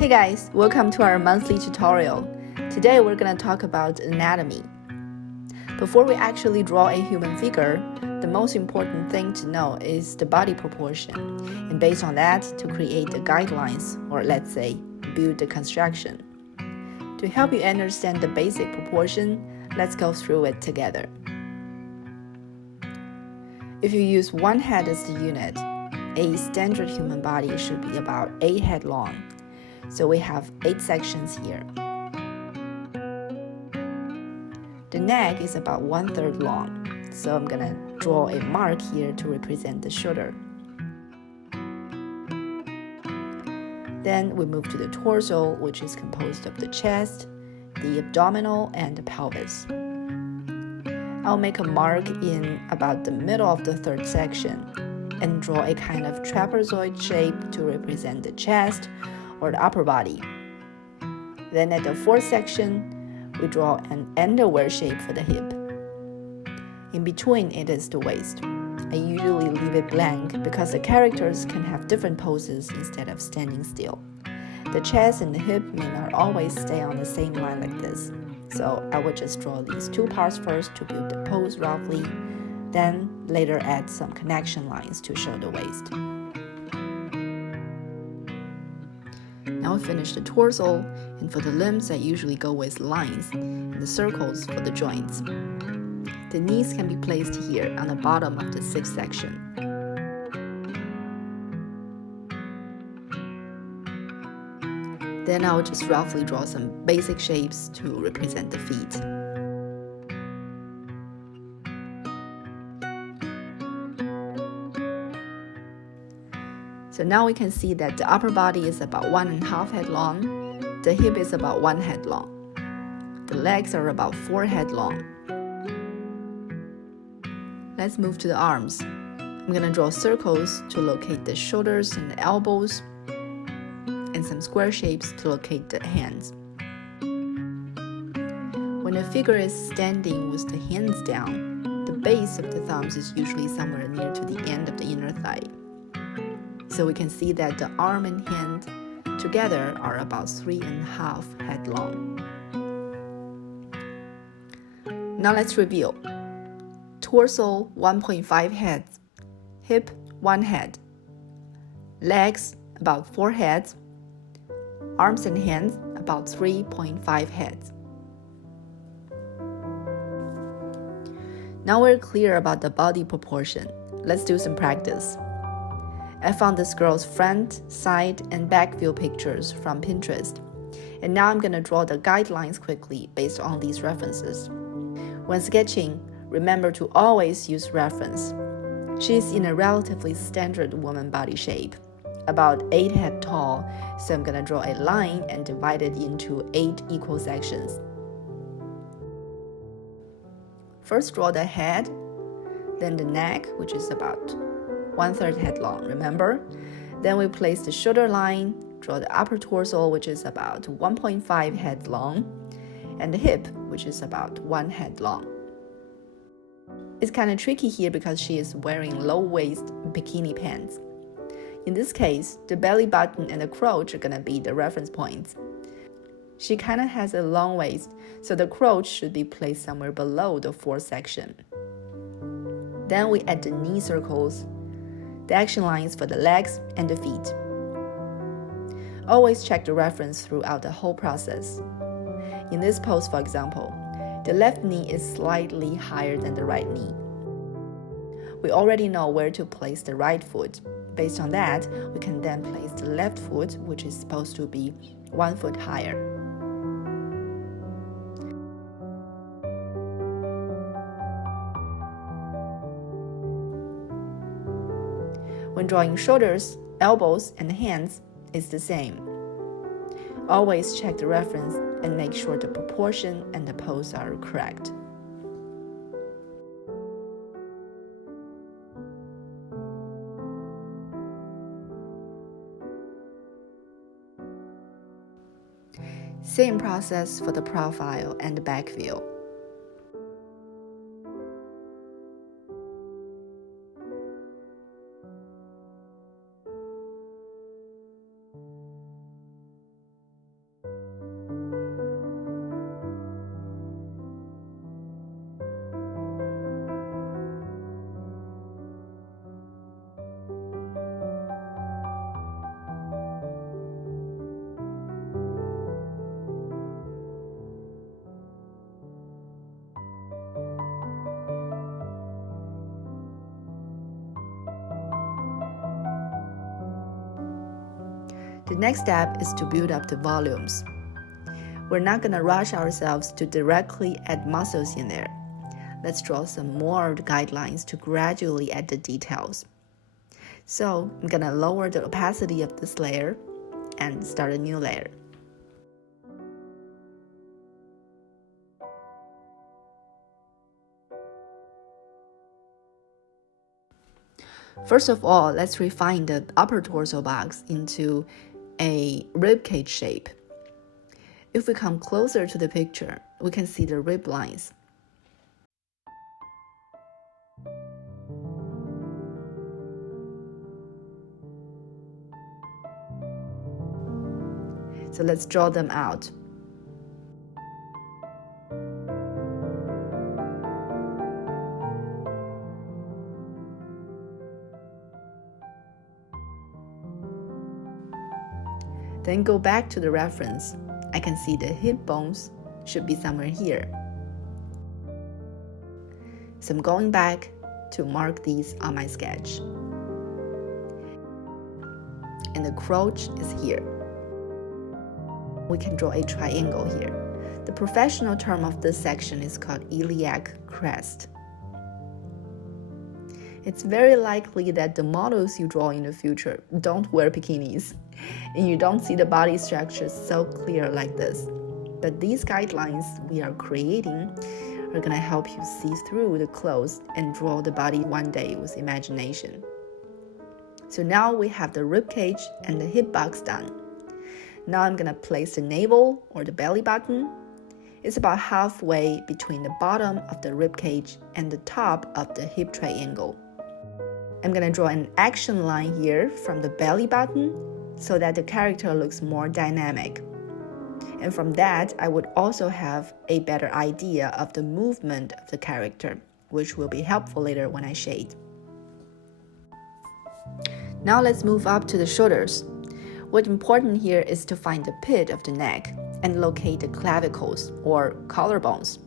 Hey guys, welcome to our monthly tutorial. Today we're going to talk about anatomy. Before we actually draw a human figure, the most important thing to know is the body proportion, and based on that to create the guidelines, or let's say, build the construction. To help you understand the basic proportion, let's go through it together. If you use one head as the unit, a standard human body should be about 8 head long. So we have 8 sections here. The neck is about 1/3 long, so I'm gonna draw a mark here to represent the shoulder. Then we move to the torso, which is composed of the chest, the abdominal, and the pelvis. I'll make a mark in about the middle of the 3rd section and draw a kind of trapezoid shape to represent the chest or the upper body. Then at the 4th section, we draw an underwear shape for the hip. In between it is the waist. I usually leave it blank because the characters can have different poses instead of standing still. The chest and the hip may not always stay on the same line like this, so I will just draw these 2 parts first to build the pose roughly, then later add some connection lines to show the waist. Now we finish the torso, and for the limbs I usually go with lines and the circles for the joints. The knees can be placed here on the bottom of the 6th section. Then I'll just roughly draw some basic shapes to represent the feet. So now we can see that the upper body is about 1.5 head long, the hip is about 1 head long. The legs are about 4 head long. Let's move to the arms. I'm going to draw circles to locate the shoulders and the elbows, and some square shapes to locate the hands. When a figure is standing with the hands down, the base of the thumbs is usually somewhere near to the end of the inner thigh. So we can see that the arm and hand together are about 3.5 head long. Now let's review. Torso 1.5 heads, hip 1 head, legs about 4 heads, arms and hands about 3.5 heads. Now we're clear about the body proportion. Let's do some practice. I found this girl's front, side, and back view pictures from Pinterest, and now I'm going to draw the guidelines quickly based on these references. When sketching, remember to always use reference. She's in a relatively standard woman body shape, about 8 head tall, so I'm going to draw a line and divide it into 8 equal sections. First draw the head, then the neck, which is about 1/3 head long, remember? Then we place the shoulder line, draw the upper torso, which is about 1.5 head long, and the hip, which is about 1 head long. It's kind of tricky here because she is wearing low-waist bikini pants. In this case, the belly button and the crotch are going to be the reference points. She kind of has a long waist, so the crotch should be placed somewhere below the 4th section. Then we add the knee circles, the action lines for the legs and the feet. Always check the reference throughout the whole process. In this pose, for example, the left knee is slightly higher than the right knee. We already know where to place the right foot. Based on that, we can then place the left foot, which is supposed to be 1 foot higher. When drawing shoulders, elbows, and hands, it's the same. Always check the reference and make sure the proportion and the pose are correct. Same process for the profile and the back view. The next step is to build up the volumes. We're not going to rush ourselves to directly add muscles in there. Let's draw some more guidelines to gradually add the details. So I'm going to lower the opacity of this layer and start a new layer. First of all, let's refine the upper torso box into a ribcage shape. If we come closer to the picture, we can see the rib lines. So let's draw them out. Then go back to the reference. I can see the hip bones should be somewhere here. So I'm going back to mark these on my sketch. And the crotch is here. We can draw a triangle here. The professional term of this section is called iliac crest. It's very likely that the models you draw in the future don't wear bikinis, and you don't see the body structure so clear like this. But these guidelines we are creating are going to help you see through the clothes and draw the body one day with imagination. So now we have the rib cage and the hip box done. Now I'm going to place the navel or the belly button. It's about halfway between the bottom of the rib cage and the top of the hip triangle. I'm going to draw an action line here from the belly button so that the character looks more dynamic. And from that, I would also have a better idea of the movement of the character, which will be helpful later when I shade. Now let's move up to the shoulders. What's important here is to find the pit of the neck and locate the clavicles or collarbones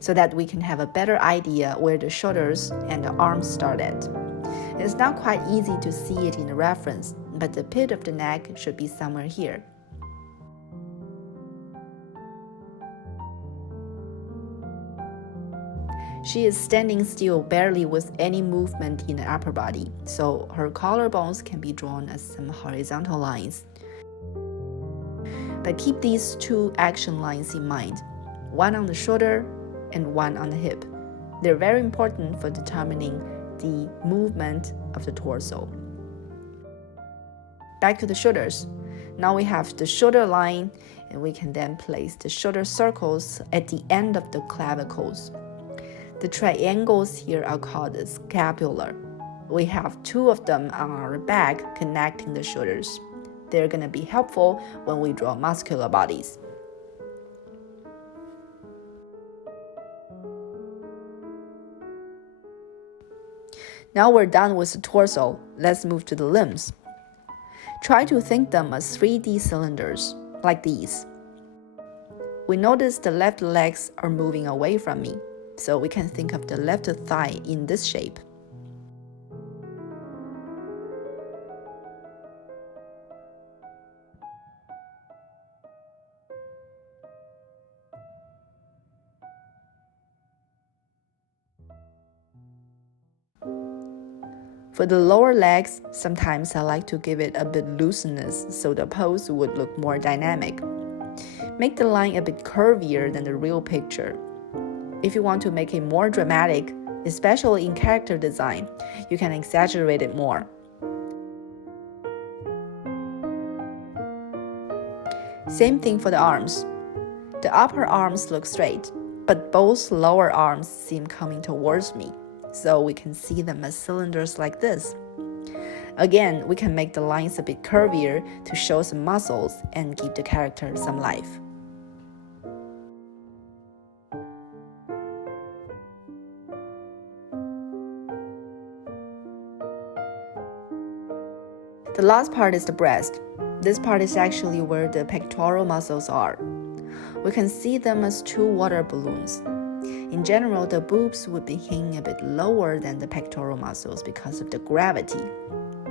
so that we can have a better idea where the shoulders and the arms start at. It's not quite easy to see it in the reference, but the pit of the neck should be somewhere here. She is standing still barely with any movement in the upper body, so her collarbones can be drawn as some horizontal lines. But keep these two action lines in mind, one on the shoulder and one on the hip. They're very important for determining the movement of the torso. Back to the shoulders. Now we have the shoulder line, and we can then place the shoulder circles at the end of the clavicles. The triangles here are called the scapular. We have two of them on our back connecting the shoulders. They're going to be helpful when we draw muscular bodies. Now we're done with the torso. Let's move to the limbs. Try to think them as 3D cylinders, like these. We notice the left legs are moving away from me, so we can think of the left thigh in this shape. For the lower legs, sometimes I like to give it a bit looseness so the pose would look more dynamic. Make the line a bit curvier than the real picture. If you want to make it more dramatic, especially in character design, you can exaggerate it more. Same thing for the arms. The upper arms look straight, but both lower arms seem coming towards me, so we can see them as cylinders like this. Again, we can make the lines a bit curvier to show some muscles and give the character some life. The last part is the breast. This part is actually where the pectoral muscles are. We can see them as two water balloons. In general, the boobs would be hanging a bit lower than the pectoral muscles because of the gravity.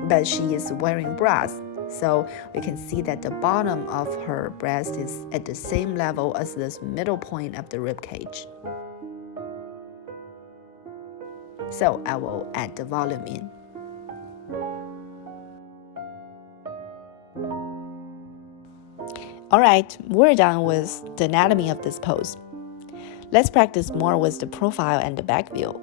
But she is wearing bras, So we can see that the bottom of her breast is at the same level as this middle point of the rib cage. So I will add the volume in. Alright, we're done with the anatomy of this pose. Let's practice more with the profile and the back view.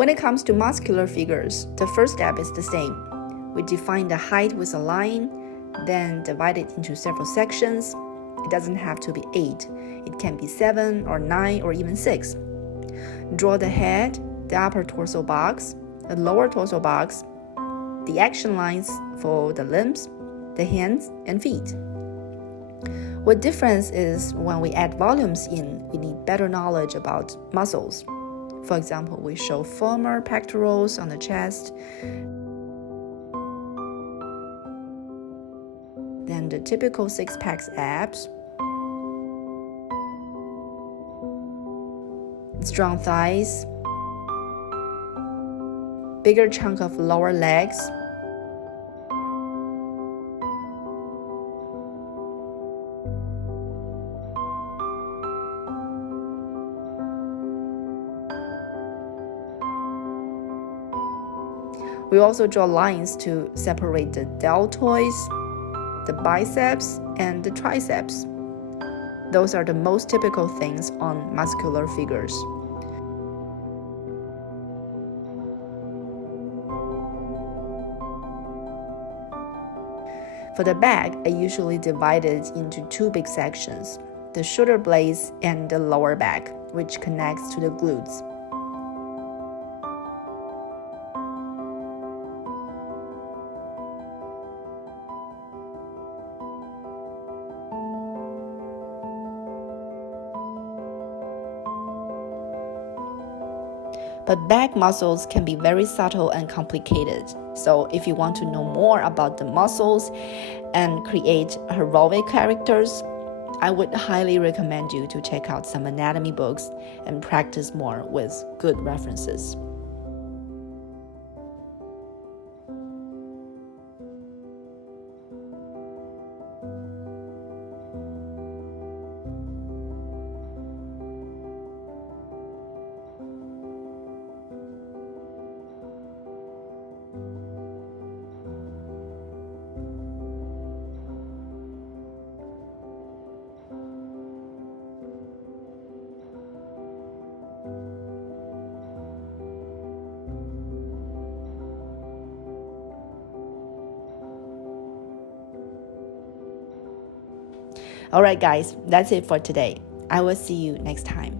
When it comes to muscular figures, the first step is the same. We define the height with a line, then divide it into several sections. It doesn't have to be 8. It can be 7 or 9 or even 6. Draw the head, the upper torso box, the lower torso box, the action lines for the limbs, the hands and feet. What difference is when we add volumes in, we need better knowledge about muscles. For example, we show firmer pectorals on the chest, then the typical six-pack abs, strong thighs, bigger chunk of lower legs, we also draw lines to separate the deltoids, the biceps, and the triceps. Those are the most typical things on muscular figures. For the back, I usually divide it into 2 big sections, the shoulder blades and the lower back, which connects to the glutes. But back muscles can be very subtle and complicated. So if you want to know more about the muscles and create heroic characters, I would highly recommend you to check out some anatomy books and practice more with good references. Alright guys, that's it for today. I will see you next time.